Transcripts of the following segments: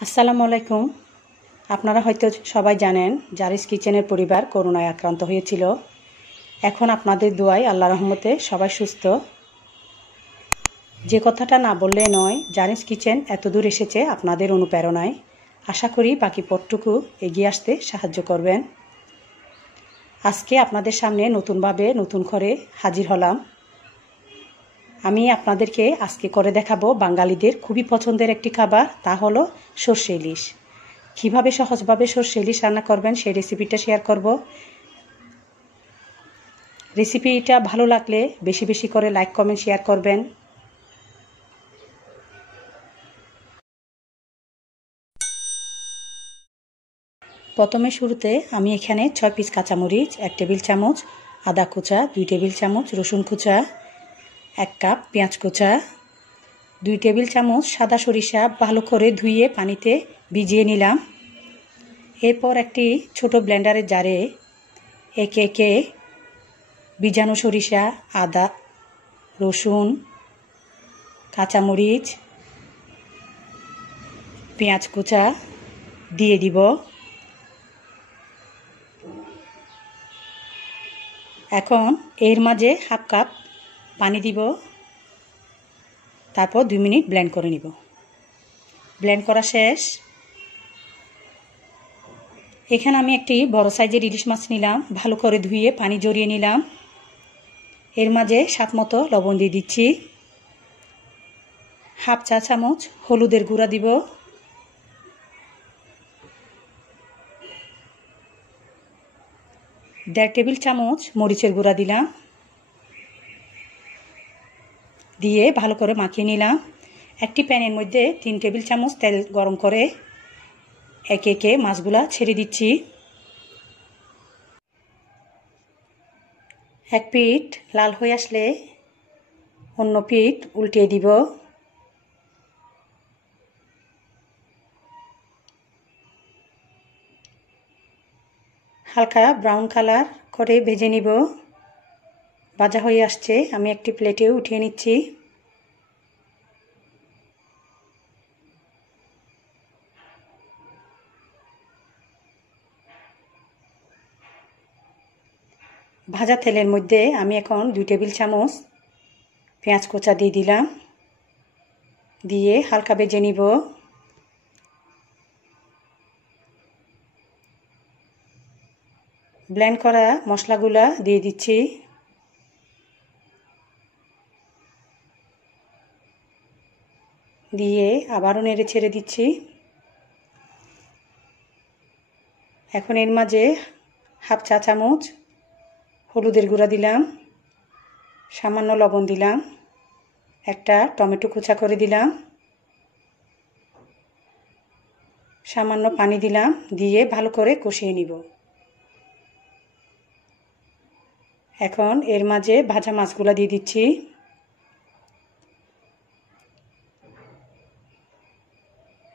আসসালামু আলাইকুম। আপনারা হয়তো সবাই জানেন জারিস কিচেনের পরিবার করোনায় আক্রান্ত হয়েছিল। এখন আপনাদের দোয়ায় আল্লাহর রহমতে সবাই সুস্থ। যে কথাটা না বললে নয়, জারিস কিচেন এত দূর এসেছে আপনাদের অনুপ্রেরণায়। আশা করি বাকি পথটুকু এগিয়ে আসতে সাহায্য করবেন। আজকে আপনাদের সামনে নতুনভাবে নতুন করে হাজির হলাম। আমি আপনাদেরকে আজকে করে দেখাবো বাঙালিদের খুবই পছন্দের একটি খাবার, তা হলো সর্ষে ইলিশ। কীভাবে সহজভাবে সর্ষে ইলিশ রান্না করবেন সেই রেসিপিটা শেয়ার করব। রেসিপিটা ভালো লাগলে বেশি বেশি করে লাইক কমেন্ট শেয়ার করবেন। প্রথমে শুরুতে আমি এখানে 6 পিস কাঁচামরিচ, 1 টেবিল চামচ আদা কুচা, 2 টেবিল চামচ রসুন কুচা, 1 কাপ পেঁয়াজ কুচা, 2 টেবিল চামচ সাদা সরিষা ভালো করে ধুয়ে পানিতে ভিজিয়ে নিলাম। এরপর একটি ছোট ব্লেন্ডারের জারে একে একে ভিজানো সরিষা, আদা, রসুন, কাঁচামরিচ, পেঁয়াজ কুচা দিয়ে দিব। এখন এর মাঝে হাফ কাপ পানি দিব। তারপর 2 মিনিট ব্লেন্ড করে নিব। ব্লেন্ড করা শেষ। এখানে আমি একটি বড় সাইজের ইলিশ মাছ নিলাম, ভালো করে ধুয়ে পানি ঝরিয়ে নিলাম। এর মাঝে স্বাদ মতো লবণ দিয়ে দিচ্ছি। হাফ চা চামচ হলুদের গুঁড়া দিব। দেড় টেবিল চামচ মরিচের গুঁড়া দিলাম। দিয়ে ভালো করে মাখিয়ে নিলাম। একটি প্যানের মধ্যে 3 টেবিল চামচ তেল গরম করে একে একে মাছগুলা ছেড়ে দিচ্ছি। এক পিঠ লাল হয়ে আসলে অন্য পিঠ উল্টিয়ে দিব। হালকা ব্রাউন কালার করে ভেজে নিব। ভাজা হয়ে আসছে, আমি একটি প্লেটে উঠিয়ে নিচ্ছি। ভাজা তেলের মধ্যে আমি এখন 2 টেবিল চামচ পেঁয়াজ কুচা দিয়ে দিলাম। দিয়ে হালকা ভেজে নিব। ব্লেন্ড করা মশলাগুলা দিয়ে দিচ্ছি। দিয়ে আবারও নেড়ে ছেড়ে দিচ্ছি। এখন এর মাঝে হাফ চা চামচ হলুদের গুঁড়া দিলাম, সামান্য লবণ দিলাম, একটা টমেটো কুচা করে দিলাম, সামান্য পানি দিলাম। দিয়ে ভালো করে কষিয়ে নিব। এখন এর মাঝে ভাজা মাছগুলা দিয়ে দিচ্ছি।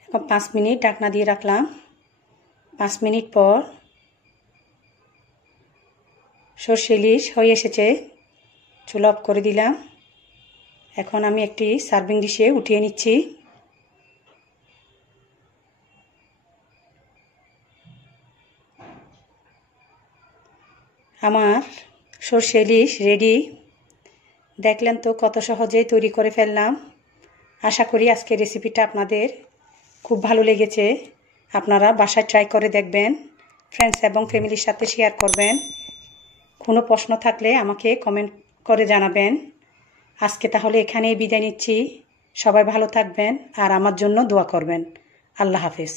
এখন 5 মিনিট ঢাকনা দিয়ে রাখলাম। 5 মিনিট পর সর্ষে ইলিশ হয়ে এসেছে। চুলা অফ করে দিলাম। এখন আমি একটি সার্ভিং ডিশে উঠিয়ে নিচ্ছি। আমার সর্ষে ইলিশ রেডি। দেখলেন তো কত সহজে তৈরি করে ফেললাম। আশা করি আজকের রেসিপিটা আপনাদের খুব ভালো লেগেছে। আপনারা বাসায় ট্রাই করে দেখবেন, ফ্রেন্ডস এবং ফ্যামিলির সাথে শেয়ার করবেন। কোনো প্রশ্ন থাকলে আমাকে কমেন্ট করে জানাবেন। আজকে তাহলে এখানেই বিদায় নিচ্ছি। সবাই ভালো থাকবেন আর আমার জন্য দোয়া করবেন। আল্লাহ হাফেজ।